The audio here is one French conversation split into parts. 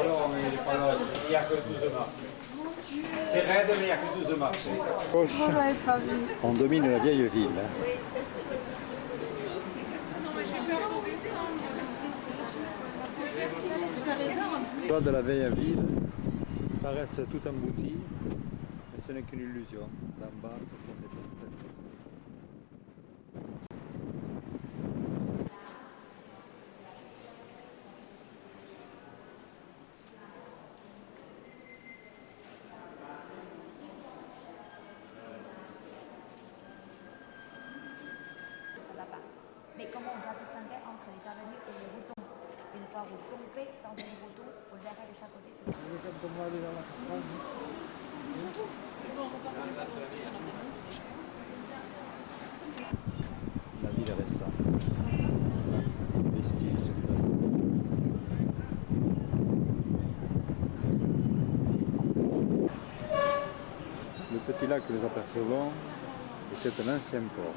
Alors, mais il n'y a que 12 marches. C'est raide, mais il n'y a que 12 marches. On domine la vieille ville. Les toits de la vieille ville paraissent tout emboutis, mais ce n'est qu'une illusion. D'en bas, ce sont des petites. Mais comment on va distinguer entre les avenues et les routons? Une fois vous tombez dans une route, vous verrez de chaque côté. La ville récente. Vestiges du passé. Le petit lac que nous apercevons était un ancien port.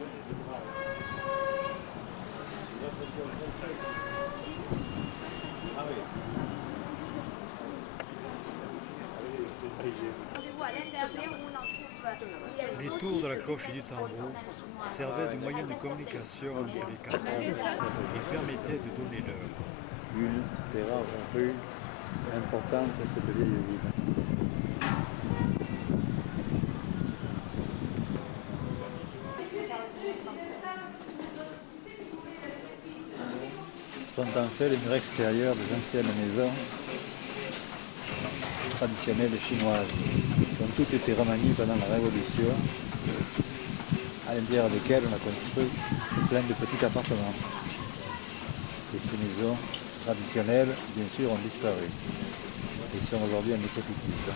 Les tours de la cloche et du tambour servaient de moyen de communication entre les quartiers et permettaient de donner l'heure. Une des rares rues importantes de cette vieille ville. Sont en fait les murs extérieurs des anciennes maisons traditionnelles chinoises, qui ont toutes été remaniées pendant la Révolution, à l'intérieur desquelles on a construit plein de petits appartements. Et ces maisons traditionnelles, bien sûr, ont disparu et sont aujourd'hui en décrépitude.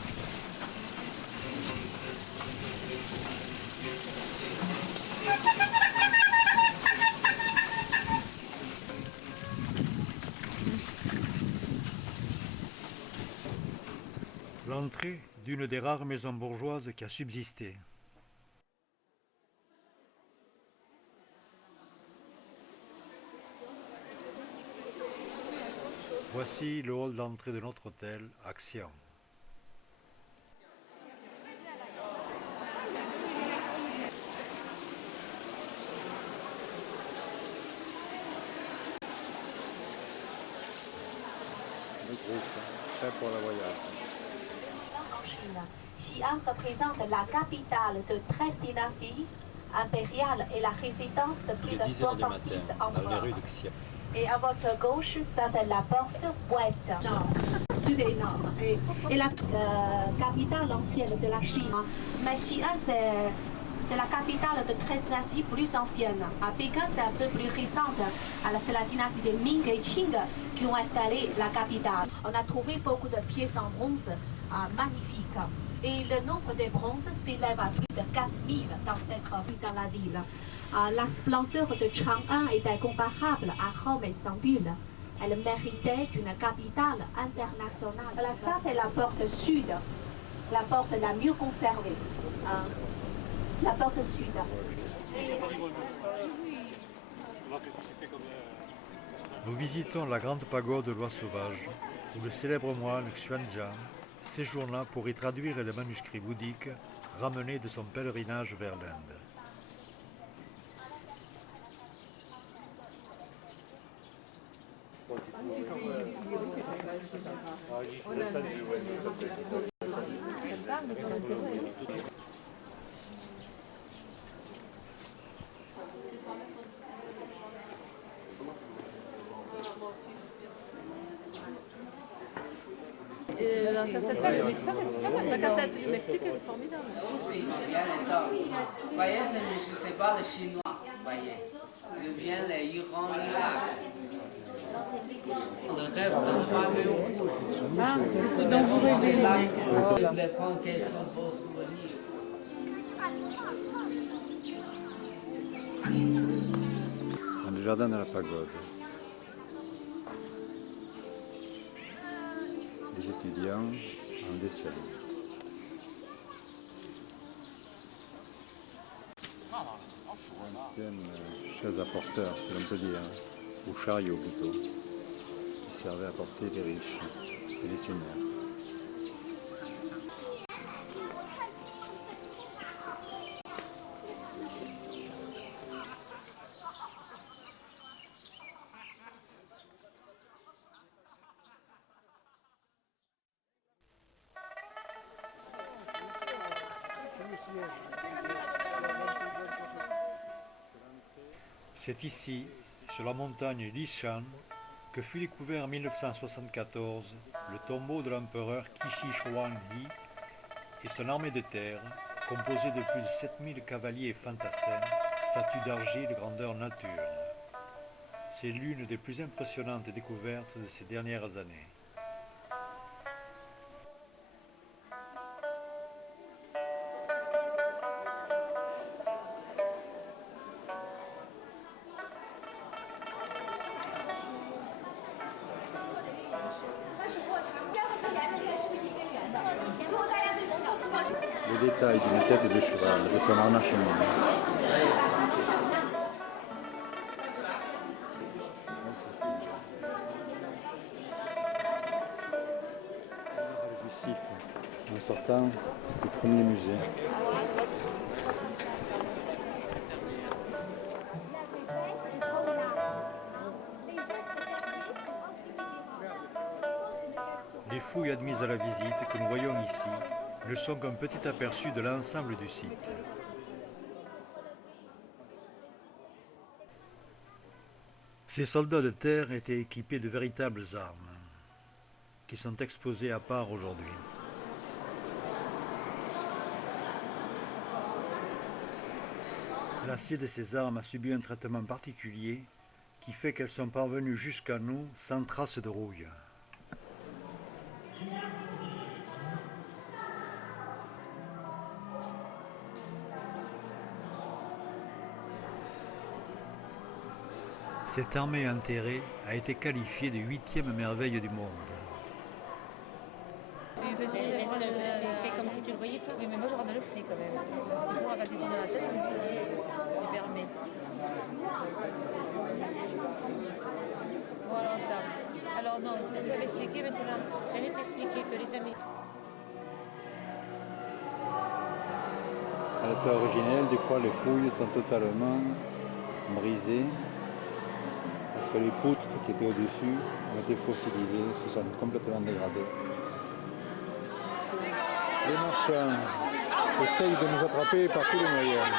L'entrée d'une des rares maisons bourgeoises qui a subsisté. Voici le hall d'entrée de notre hôtel, Action. Le groupe, prêt pour le voyage. En Chine, Xi'an représente la capitale de 13 dynasties impériales et la résidence de plus de 70 empereurs. Et à votre gauche, ça c'est la porte ouest, nord, sud et nord. Et la capitale ancienne de la Chine. Mais Xi'an, c'est la capitale de 13 dynasties plus anciennes. À Pékin, c'est un peu plus récente. C'est la dynastie de Ming et Qing qui ont installé la capitale. On a trouvé beaucoup de pièces en bronze magnifiques. Et le nombre de bronzes s'élève à plus de 4000 dans cette rue, dans la ville. La splendeur de Chang'an est incomparable à Rome et Istanbul. Elle méritait une capitale internationale. Voilà, ça c'est la porte sud, la porte la mieux conservée. La porte sud. Nous visitons la grande pagode de l'Oie sauvage, où le célèbre moine Xuanzang séjourna pour y traduire les manuscrits bouddhiques ramenés de son pèlerinage vers l'Inde. La cassette, la cassette du Mexique, elle est formidable. Aussi, il y a les temps. Vous voyez, je ne sais pas le chinois, vous voyez. Il vient les Iran, l'Irak. Le rêve d'un pavillon rouge. Ah, c'est ce dont vous rêvez. Je voulais prendre quelque chose de vos souvenirs. Dans le jardin de la pagode. Les étudiants en dessin. Ancienne chaises à porteurs, si l'on peut dire, ou chariots plutôt, qui servaient à porter les riches et les seigneurs. C'est ici, sur la montagne Lishan, que fut découvert en 1974 le tombeau de l'empereur Qixi Huangdi et son armée de terre, composée de plus de 7000 cavaliers et fantassins, statues d'argile de grandeur nature. C'est l'une des plus impressionnantes découvertes de ces dernières années. Les détails d'une tête de cheval, de son harnachement. Du site, en sortant du premier musée. Les fouilles admises à la visite que nous voyons ici ne sont qu'un petit aperçu de l'ensemble du site. Ces soldats de terre étaient équipés de véritables armes, qui sont exposées à part aujourd'hui. L'acier de ces armes a subi un traitement particulier qui fait qu'elles sont parvenues jusqu'à nous sans trace de rouille. Cette armée enterrée a été qualifiée de 8e merveille du monde. Fais comme si tu le voyais pas. Oui, mais moi je regarde le flic quand même. Parce que pour quand tu tournes dans la tête, tu permets. Voilà, on tape. Alors non, tu vas m'expliquer maintenant. J'allais t'expliquer que les Américains. À l'état originel, des fois les fouilles sont totalement brisées parce que les poutres qui étaient au-dessus ont été fossilisées, se sont complètement dégradées. Les marchands essayent de nous attraper par tous les moyens.